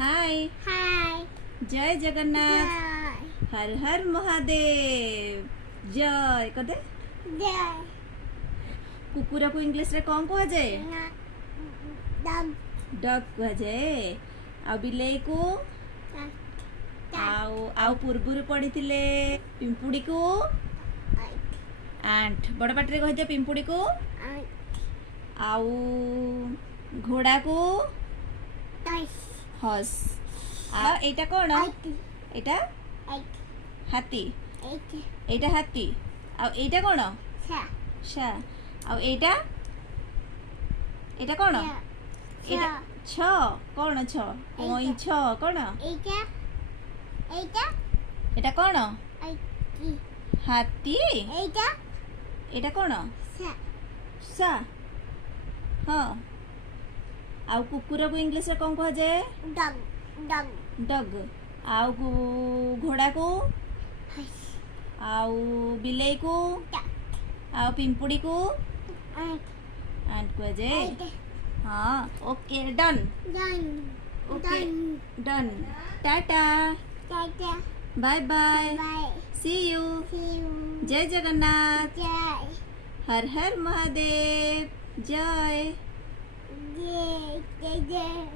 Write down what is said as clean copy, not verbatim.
हाय हाय जय जगन्नाथ। जय हर हर महादेव। जय कदे जय कुकुर को इंग्लिश रे कौन कह जाए? दम डग कह जाए। आ बिलेई को आउ पूर्वरु पढ़िथिले पिंपुड़ी को आंट बड़ पाटी रे कह जाए पिंपुड़ी को। आउ घोड़ा को हस। आ एटा कोन? एटा हाथी। एटा हाथी। आ एटा कोन? शा। आ एटा एटा कोन? एटा छ कोन? छ ओई छ कोन? एटा कोन? हाथी। एटा कोन? सा। हाँ आउ कुकुर को इंग्लिश रे कौन कह जाए? डग। आउ घोड़ा को आउ बिलेई को आउ पिंपुड़ी को आंट कह जाए। हाँ okay done. Okay done. Tata bye bye see you. जय जगन्नाथ। हर हर महादेव। जय जय